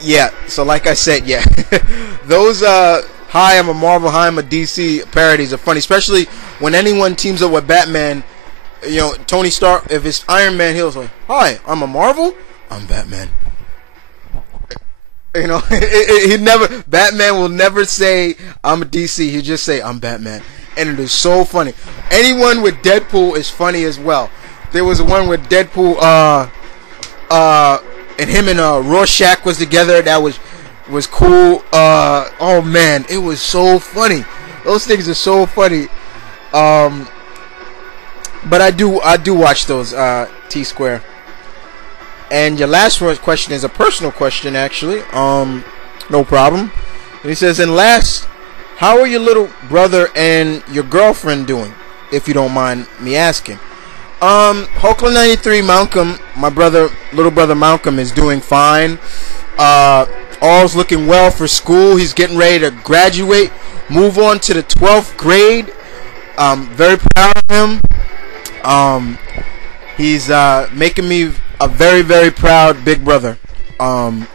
Yeah, so like I said, yeah, those "Hi, I'm a Marvel, hi, I'm a DC" parodies are funny, especially when anyone teams up with Batman. You know, Tony Stark, if it's Iron Man, he'll say, "Hi, I'm a Marvel, I'm Batman." You know, he never, Batman will never say I'm a DC. He'll just say I'm Batman, and it is so funny. Anyone with Deadpool is funny as well. There was one with Deadpool, and him and Rorschach was together. That was cool. Oh man, it was so funny. Those things are so funny. But I do watch those T Square. And your last question is a personal question, actually. No problem. And he says, and last, how are your little brother and your girlfriend doing, if you don't mind me asking? Hulkland 93 Malcolm, my little brother Malcolm, is doing fine. All's looking well for school. He's getting ready to graduate, move on to the 12th grade. Very proud of him. He's making me a very, very proud big brother. Don't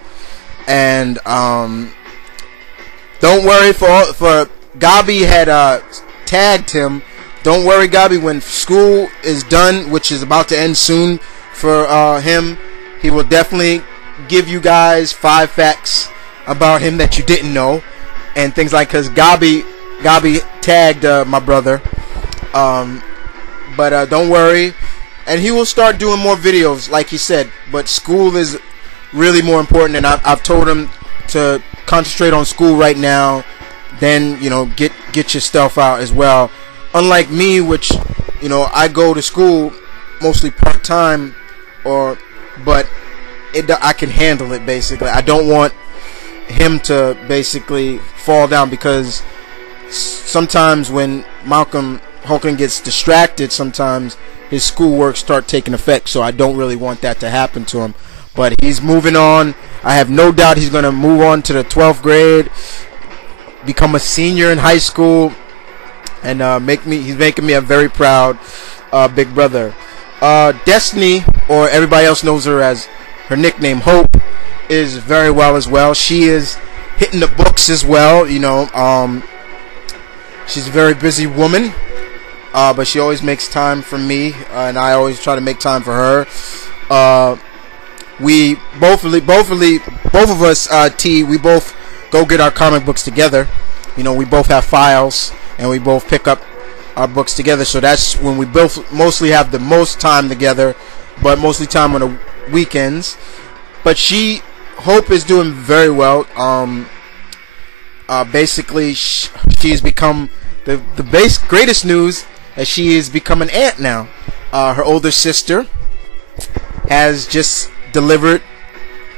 worry for Gabi had tagged him. Don't worry, Gabi, when school is done, which is about to end soon for him, he will definitely give you guys 5 facts about him that you didn't know and things like, because Gabi tagged my brother. But don't worry, and he will start doing more videos like he said, but school is really more important, and I've told him to concentrate on school right now, then, you know, get your stuff out as well. Unlike me, which, you know, I go to school mostly part-time, but I can handle it, basically. I don't want him to basically fall down, because sometimes when Malcolm Hulkling gets distracted, sometimes his schoolwork start taking effect, so I don't really want that to happen to him. But he's moving on. I have no doubt he's going to move on to the 12th grade, become a senior in high school, and he's making me a very proud big brother. Destiny, or everybody else knows her as her nickname Hope, is very well as well. She is hitting the books as well, you know. She's a very busy woman, but she always makes time for me, and I always try to make time for her. We both of us, we both go get our comic books together. You know, we both have files, and we both pick up our books together. So that's when we both mostly have the most time together, but mostly time on the weekends. But Hope is doing very well. Basically, she's become the greatest news, as she has become an aunt now. Her older sister has just delivered,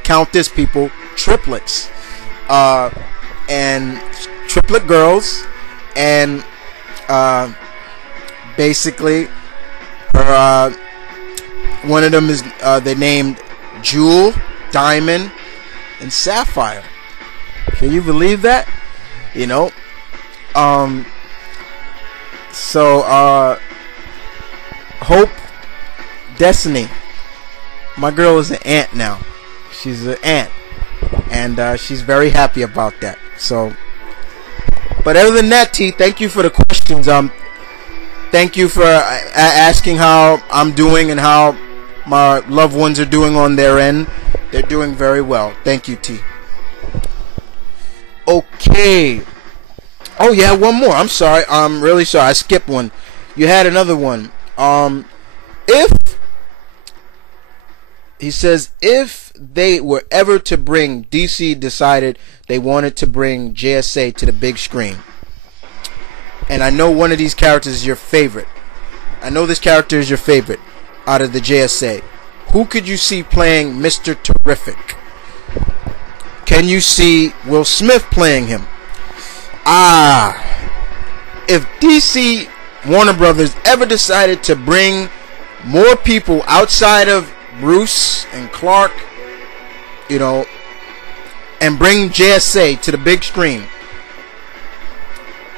count this, people, triplets, and triplet girls, and basically her one of them is they named Jewel, Diamond, and Sapphire. Can you believe that? You know, so Hope, Destiny, my girl is an aunt now. She's an aunt, and she's very happy about that. So, but other than that, T, thank you for the questions. Thank you for asking how I'm doing and how my loved ones are doing on their end. They're doing very well. Thank you, T. Okay. Oh yeah, one more. I'm sorry. I'm really sorry. I skipped one. You had another one. He says, if they were ever to bring, DC decided they wanted to bring JSA to the big screen, and I know one of these characters is your favorite. I know this character is your favorite out of the JSA. Who could you see playing Mr. Terrific? Can you see Will Smith playing him? If DC Warner Brothers ever decided to bring more people outside of Bruce and Clark, you know, and bring JSA to the big screen,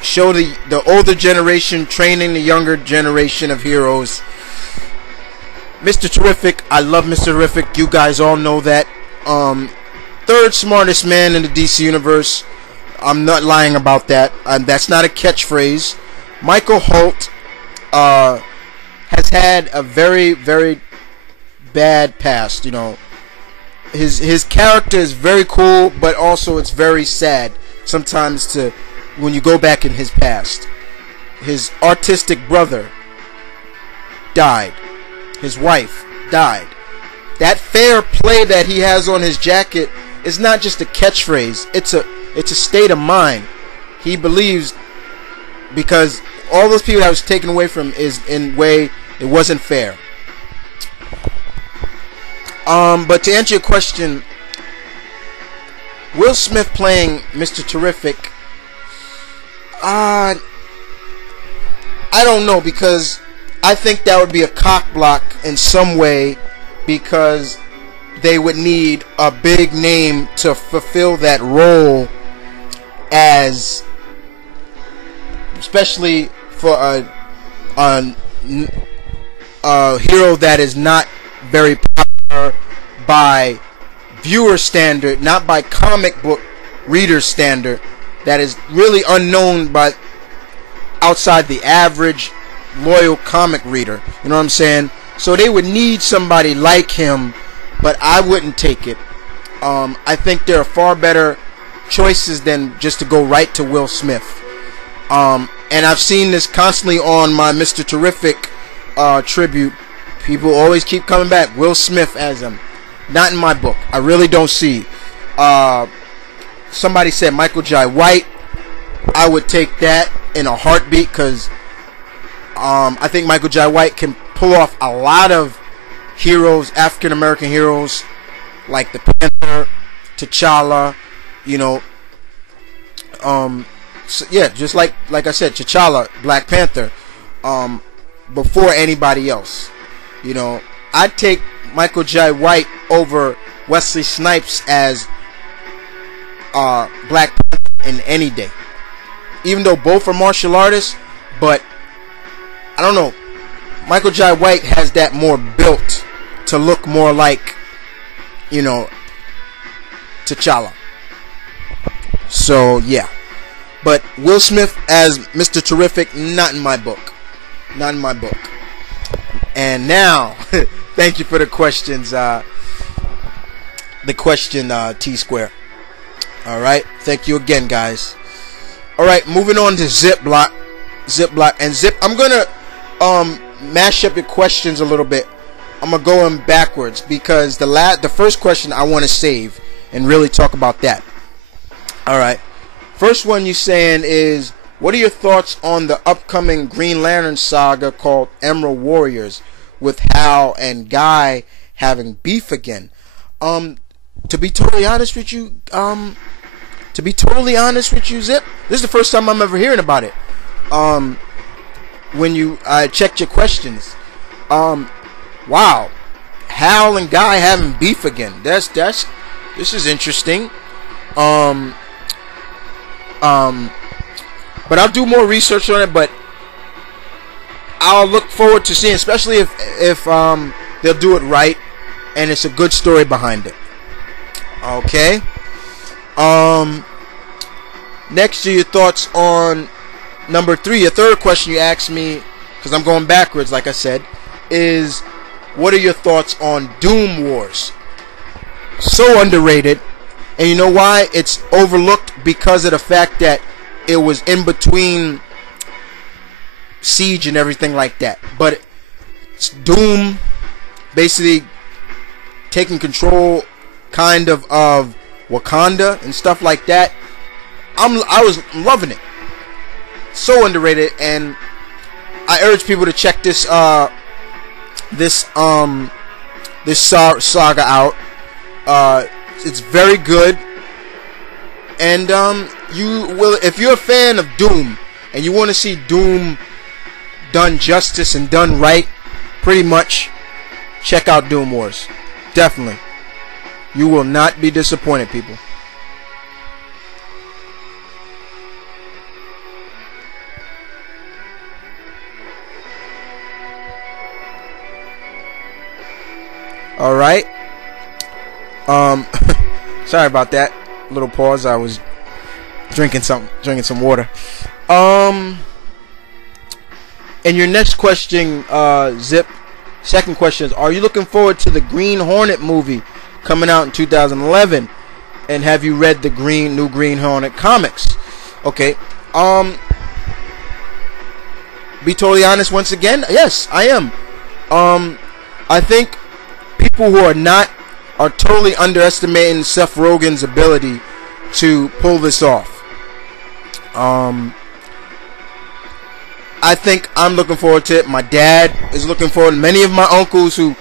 show the older generation training the younger generation of heroes. Mr. Terrific, I love Mr. Terrific. You guys all know that. Third smartest man in the DC universe. I'm not lying about that. That's not a catchphrase. Michael Holt has had a very, very bad past. You know, his character is very cool, but also it's very sad sometimes to when you go back in his past. His artistic brother died. His wife died. That fair play that he has on his jacket is not just a catchphrase. It's a state of mind. He believes because all those people that was taken away from him is in way it wasn't fair. But to answer your question, Will Smith playing Mr. Terrific, I don't know, because I think that would be a cock block in some way, because they would need a big name to fulfill that role, as especially for a hero that is not very popular by viewer standard, not by comic book reader standard, that is really unknown by outside the average loyal comic reader. You know what I'm saying? So they would need somebody like him, but I wouldn't take it. I think there are far better choices than just to go right to Will Smith. And I've seen this constantly on my Mr. Terrific tribute. People always keep coming back. Will Smith as him. Not in my book. I really don't see. Somebody said Michael Jai White. I would take that in a heartbeat, because I think Michael Jai White can pull off a lot of heroes, African American heroes, like the Panther, T'Challa, you know. So, yeah, just like I said, T'Challa, Black Panther, before anybody else. You know, I'd take Michael Jai White over Wesley Snipes as Black Panther in any day. Even though both are martial artists, but I don't know. Michael Jai White has that more built to look more like, you know, T'Challa. So yeah, but Will Smith as Mr. Terrific, not in my book. Not in my book. And now, thank you for the questions. The question T-Square. All right, thank you again, guys. All right, moving on to Zipblock. And Zip, I'm gonna mash up your questions a little bit. I'm gonna go in backwards, because the first question I want to save and really talk about that. All right, first one you saying is, what are your thoughts on the upcoming Green Lantern saga called Emerald Warriors, with Hal and Guy having beef again? To be totally honest with you, Zip, this is the first time I'm ever hearing about it. When I checked your questions, wow, Hal and Guy having beef again. This is interesting. But I'll do more research on it. But I'll look forward to seeing, especially if they'll do it right and it's a good story behind it. Okay. Next are your thoughts on number 3. Your third question you asked me, because I'm going backwards, like I said, is what are your thoughts on Doom Wars? So underrated, and you know why? It's overlooked because of the fact that it was in between Siege and everything like that. But it's Doom basically taking control kind of Wakanda and stuff like that. I was loving it. So underrated, and I urge people to check this saga out. It's very good, and you will, if you're a fan of Doom and you want to see Doom done justice and done right, pretty much check out Doom Wars. Definitely, you will not be disappointed, people. All right. Sorry about that. Little pause. I was drinking some water. And your next question, Zip. Second question is: are you looking forward to the Green Hornet movie coming out in 2011? And have you read the new Green Hornet comics? Okay. Be totally honest once again. Yes, I am. I think people who are totally underestimating Seth Rogen's ability to pull this off. I think I'm looking forward to it. My dad is looking forward. Many of my uncles who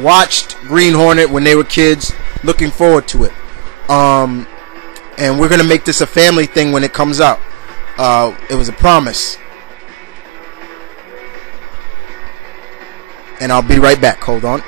watched Green Hornet when they were kids, looking forward to it. And we're gonna make this a family thing when it comes out. It was a promise. And I'll be right back. Hold on.